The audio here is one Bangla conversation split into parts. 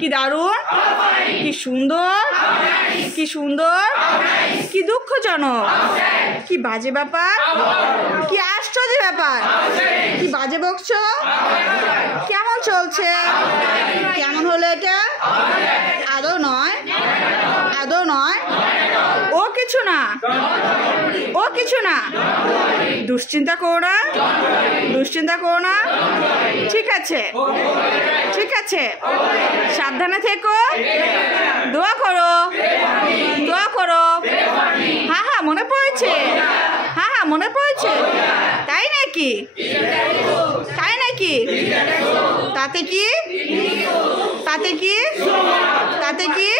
কি দারুণ, কি সুন্দর, কি সুন্দর, কি দুঃখজনক, কি বাজে ব্যাপার, কি আশ্চর্য ব্যাপার, কি বাজে বকছ, কেমন চলছে, কেমন হলো এটা? আদৌ নয়, আদৌ নয়, ও কিছু না, ও কিছু না, দুশ্চিন্তা করো না, দুশ্চিন্তা করো না, ঠিক আছে, ঠিক আছে, সাবধানে থেকো, দোয়া করো, দোয়া করো। হ্যাঁ হ্যাঁ মনে পড়েছে, হ্যাঁ হ্যাঁ মনে পড়েছে, তাই নাকি, তাই নাকি, তাতে কি, তাতে কি, তাতে কি,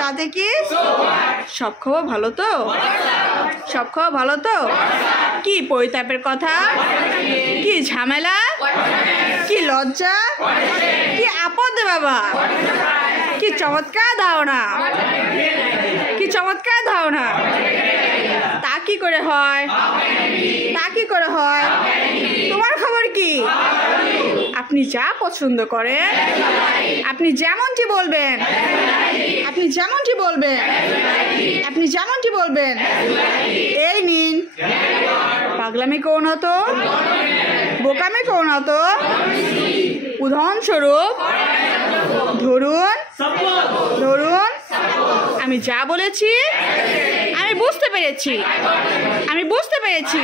তাতে কি, সব খবর ভালো তো, সব খবর ভালো তো? কি পরিতাপের কথা, কি ঝামেলা, কি লজ্জা, কি আপদ বাবা, কি চমৎকার ধারণা, কি চমৎকার ধারণা। তা কি করে হয়, তা কি করে হয়? তোমার খবর কি? আপনি যা পছন্দ করেন, আপনি যেমনটি বলবেন, আপনি যেমনটি বলবেন, আপনি যেমনটি বলবেন। এই নিন, পাগলামি করো না তো, বোকামি করো না তো। উদাহরণস্বরূপ ধরুন, ধরুন আমি যা বলেছি আমি বুঝতে পেরেছি, আমি বুঝতে পেরেছি।